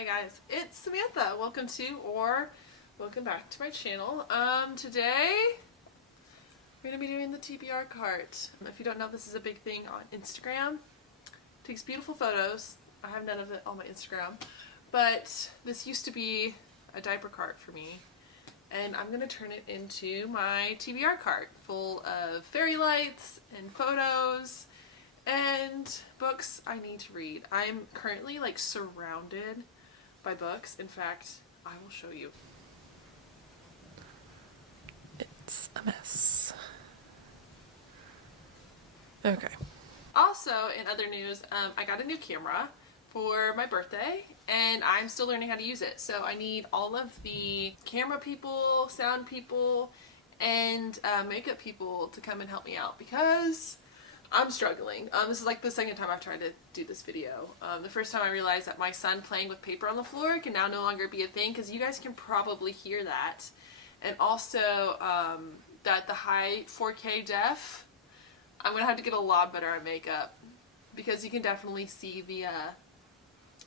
Hi guys, it's Samantha. Welcome back to my channel. Today we're going to be doing the TBR cart. If you don't know, this is a big thing on Instagram. It takes beautiful photos. I have none of it on my Instagram, but this used to be a diaper cart for me, and I'm going to turn it into my TBR cart full of fairy lights and photos and books I need to read. I'm currently like surrounded by books. In fact, I will show you. It's a mess. Okay. Also, in other news, I got a new camera for my birthday and I'm still learning how to use it. So I need all of the camera people, sound people, and makeup people to come and help me out because I'm struggling. This is like the second time I've tried to do this video. The first time I realized that my son playing with paper on the floor can now no longer be a thing, because you guys can probably hear that. And also that the high 4K def, I'm going to have to get a lot better at makeup because you can definitely see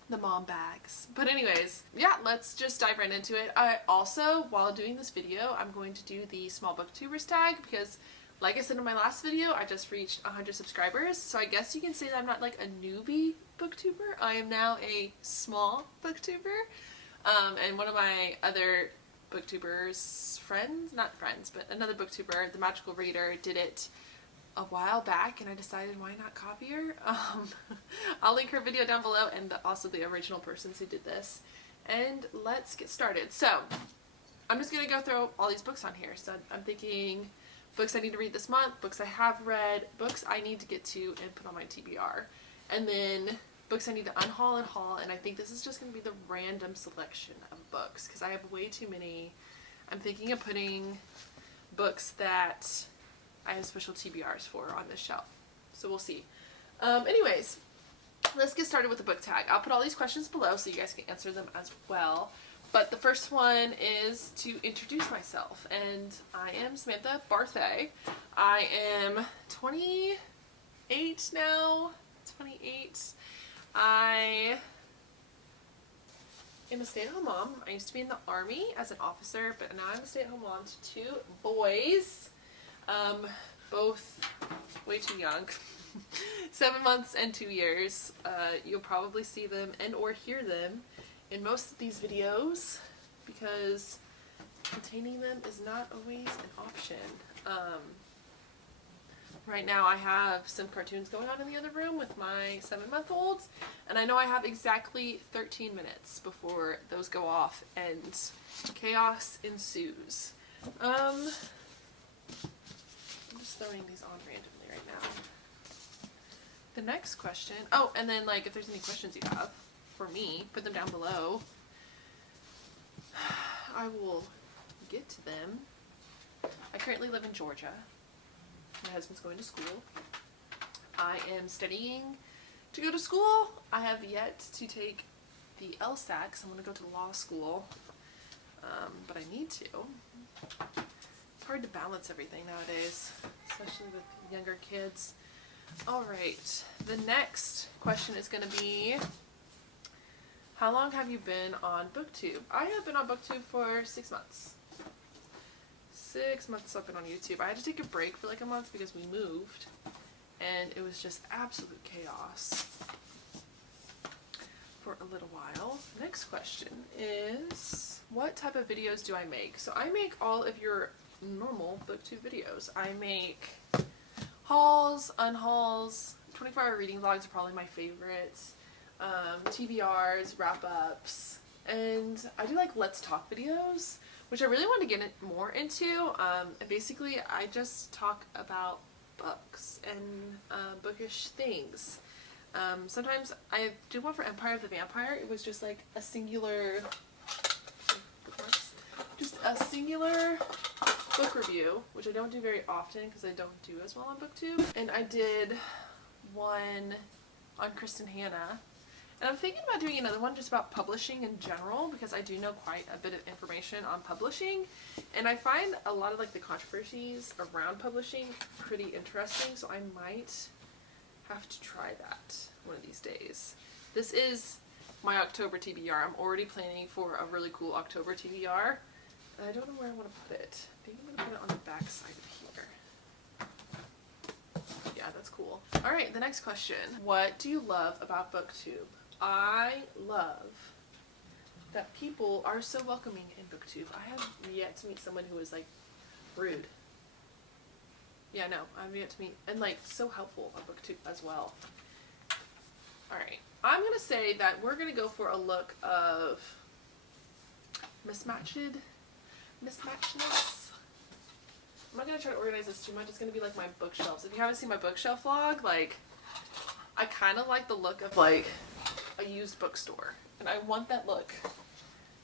the mom bags. But anyways, yeah, let's just dive right into it. I also, while doing this video, I'm going to do the small booktubers tag because, like I said in my last video, I just reached 100 subscribers, so I guess you can say that I'm not like a newbie booktuber. I am now a small booktuber. And one of my other booktubers friends, not friends, but another booktuber, The Magical Reader, did it a while back, and I decided why not copy her. I'll link her video down below, and also the original persons who did this. And let's get started. So I'm just gonna go throw all these books on here. So I'm thinking books I need to read this month, books I have read, books I need to get to and put on my TBR, and then books I need to unhaul and haul. And I think this is just going to be the random selection of books because I have way too many. I'm thinking of putting books that I have special TBRs for on this shelf, so we'll see. Anyways, let's get started with the book tag. I'll put all these questions below so you guys can answer them as well. But the first one is to introduce myself, and I am Samantha Barthay. I am 28 now, 28. I am a stay-at-home mom. I used to be in the Army as an officer, but now I'm a stay-at-home mom to two boys, both way too young, 7 months and 2 years. You'll probably see them and or hear them in most of these videos because containing them is not always an option. Right now I have some cartoons going on in the other room with my 7-month-old, and I know I have exactly 13 minutes before those go off and chaos ensues. I'm just throwing these on randomly right now. The next question, oh, and then like if there's any questions you have for me, put them down below. I will get to them. I currently live in Georgia. My husband's going to school. I am studying to go to school. I have yet to take the LSAT, so I'm going to go to law school, but I need to. It's hard to balance everything nowadays, especially with younger kids. Alright, the next question is going to be, how long have you been on Booktube? I have been on Booktube for 6 months. 6 months I've been on YouTube. I had to take a break for like a month because we moved, and it was just absolute chaos for a little while. Next question is, what type of videos do I make? So I make all of your normal Booktube videos. I make hauls, unhauls, 24-hour reading vlogs are probably my favorites. TBRs, wrap-ups, and I do like Let's Talk videos, which I really want to get more into. Basically, I just talk about books and bookish things. Sometimes I do one for Empire of the Vampire. It was just like a singular book review, which I don't do very often because I don't do as well on Booktube. And I did one on Kristen Hanna. And I'm thinking about doing another one just about publishing in general because I do know quite a bit of information on publishing, and I find a lot of like the controversies around publishing pretty interesting, so I might have to try that one of these days. This is my October TBR. I'm already planning for a really cool October TBR. And I don't know where I want to put it. I think I'm going to put it on the back side of here. Yeah, that's cool. Alright, the next question. What do you love about Booktube? I love that people are so welcoming in Booktube. I have yet to meet someone who is like rude. Yeah, no, I've yet to meet, and like so helpful on Booktube as well. Alright, I'm gonna say that we're gonna go for a look of mismatchness. I'm not gonna try to organize this too much. It's gonna be like my bookshelves. If you haven't seen my bookshelf vlog, like I kind of like the look of like a used bookstore, and I want that look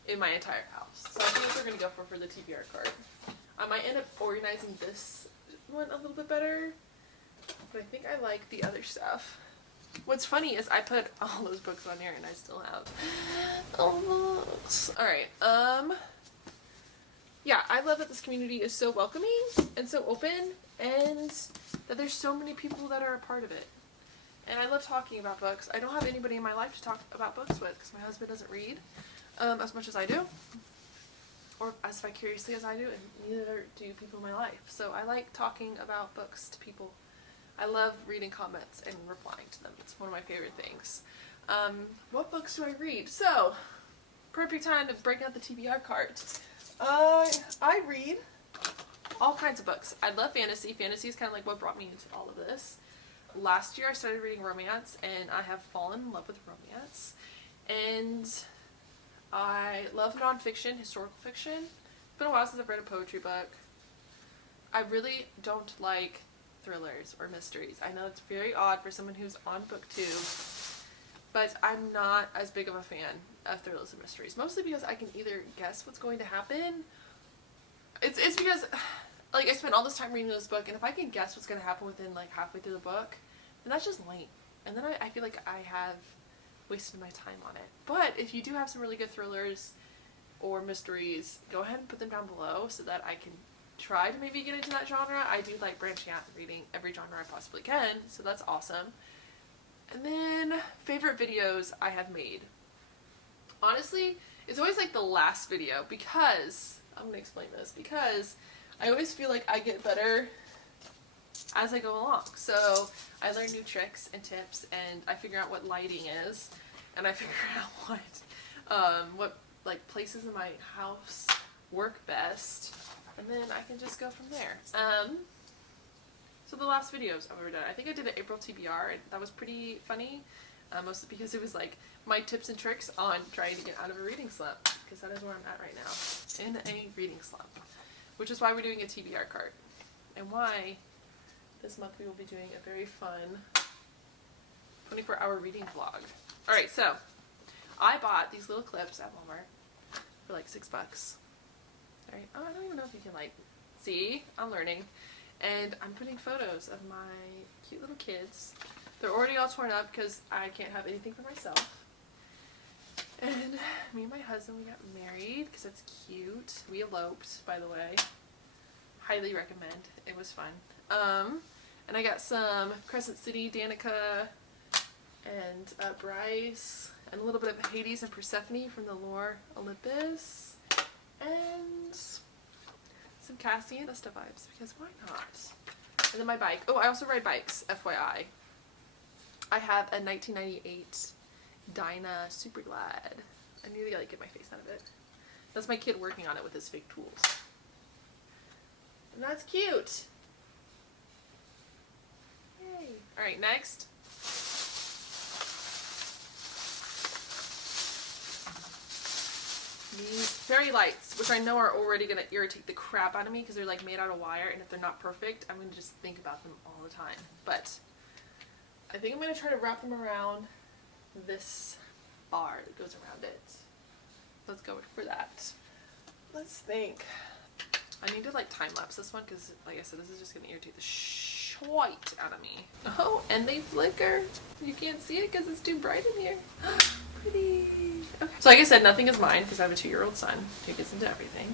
in my entire house. So I think that's what we're gonna go for the TBR cart. I might end up organizing this one a little bit better, but I think I like the other stuff. What's funny is I put all those books on here and I still have all the books. Alright, yeah, I love that this community is so welcoming and so open, and that there's so many people that are a part of it. And I love talking about books. I don't have anybody in my life to talk about books with because my husband doesn't read as much as I do, or as vicariously as I do, and neither do people in my life. So I like talking about books to people. I love reading comments and replying to them. It's one of my favorite things. What books do I read? So, perfect time to break out the TBR cart. I read all kinds of books. I love fantasy. Fantasy is kind of like what brought me into all of this. Last year I started reading romance, and I have fallen in love with romance. And I love nonfiction, historical fiction. It's been a while since I've read a poetry book. I really don't like thrillers or mysteries. I know it's very odd for someone who's on Booktube, but I'm not as big of a fan of thrillers and mysteries. Mostly because I can either guess what's going to happen. It's because like I spent all this time reading this book, and if I can guess what's going to happen within like halfway through the book, then that's just lame. And then I feel like I have wasted my time on it. But if you do have some really good thrillers or mysteries, go ahead and put them down below so that I can try to maybe get into that genre. I do like branching out and reading every genre I possibly can, so that's awesome. And then favorite videos I have made. Honestly, it's always like the last video, because I'm gonna explain this, because I always feel like I get better as I go along. So I learn new tricks and tips, and I figure out what lighting is, and I figure out what like places in my house work best, and then I can just go from there. So the last videos I've ever done, I think I did an April TBR, and that was pretty funny, mostly because it was like my tips and tricks on trying to get out of a reading slump, because that is where I'm at right now, in a reading slump, which is why we're doing a TBR cart, and why this month we will be doing a very fun 24-hour reading vlog. Alright, so I bought these little clips at Walmart for like $6. Alright, oh, I don't even know if you can like see, I'm learning. And I'm putting photos of my cute little kids. They're already all torn up because I can't have anything for myself. And me and my husband, we got married because that's cute. We eloped, by the way. Highly recommend. It was fun. And I got some Crescent City, Danica, and Bryce, and a little bit of Hades and Persephone from the lore Olympus, and some Cassie and Vesta vibes, because why not? And then my bike. Oh, I also ride bikes, FYI. I have a 1998 Dyna Super Glide. I need to like get my face out of it. That's my kid working on it with his fake tools. And that's cute. Yay. Alright, next. These fairy lights, which I know are already going to irritate the crap out of me because they're like made out of wire, and if they're not perfect, I'm going to just think about them all the time. But I think I'm going to try to wrap them around this bar that goes around it. Let's go for that. Let's think. I need to like time lapse this one because, like I said, this is just going to irritate the shite out of me. Oh, and they flicker. You can't see it because it's too bright in here. Pretty. Okay. So like I said, nothing is mine because I have a 2-year-old son who gets into everything.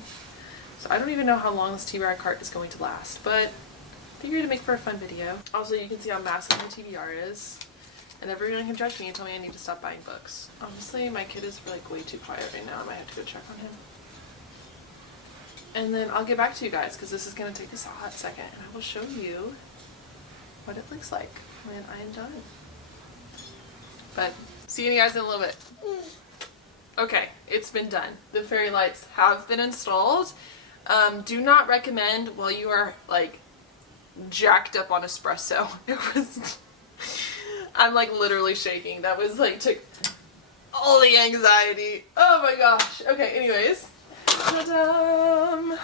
So I don't even know how long this TBR cart is going to last, but I figured to make for a fun video. Also, you can see how massive the TBR is. And everyone can judge me and tell me I need to stop buying books. Honestly, my kid is like way too quiet right now. I might have to go check on him. And then I'll get back to you guys because this is going to take us a hot second. And I will show you what it looks like when I am done. But see you guys in a little bit. Okay, it's been done. The fairy lights have been installed. Do not recommend while you are like jacked up on espresso. It was, I'm like literally shaking. That was like took all the anxiety. Oh my gosh. Okay, anyways. Ta-da!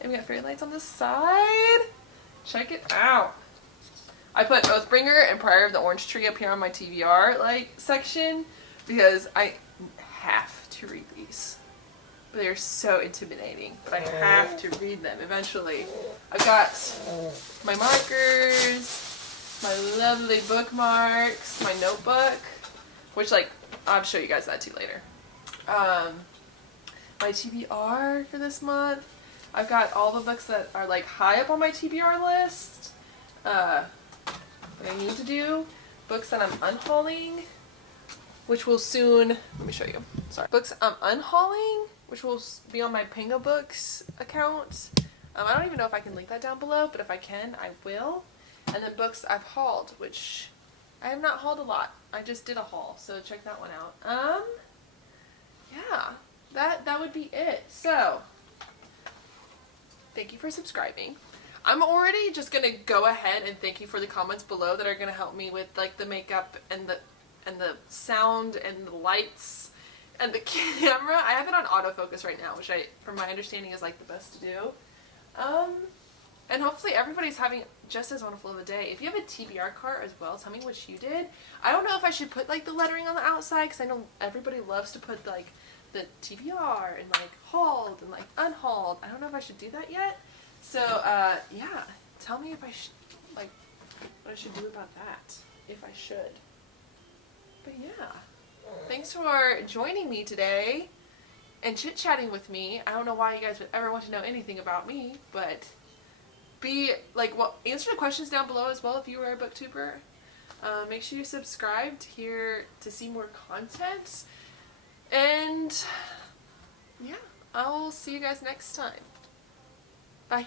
And we got fairy lights on the side. Check it out. I put Oathbringer and Prior of the Orange Tree up here on my TBR like section because I have to read these. But they're so intimidating. But I have to read them eventually. I've got my markers, my lovely bookmarks, my notebook, which like I'll show you guys that too later. My TBR for this month. I've got all the books that are like high up on my TBR list. What I need to do. Books that I'm unhauling, which will soon, let me show you. Sorry. Books I'm unhauling, which will be on my Pango Books account. I don't even know if I can link that down below, but if I can, I will. And then books I've hauled, which I have not hauled a lot. I just did a haul, so check that one out. Yeah, that would be it. So, thank you for subscribing. I'm already just gonna go ahead and thank you for the comments below that are gonna help me with like the makeup and the sound and the lights and the camera. I have it on autofocus right now, which from my understanding is like the best to do. And hopefully everybody's having just as wonderful of a day. If you have a TBR cart as well, tell me what you did. I don't know if I should put like the lettering on the outside because I know everybody loves to put like the TBR and like hauled and like unhauled. I don't know if I should do that yet. So, yeah, tell me if I should, like, what I should do about that, if I should. But yeah, thanks for joining me today and chit-chatting with me. I don't know why you guys would ever want to know anything about me, but answer the questions down below as well if you are a booktuber. Make sure you subscribe here to see more content. And, yeah, I'll see you guys next time. Bye.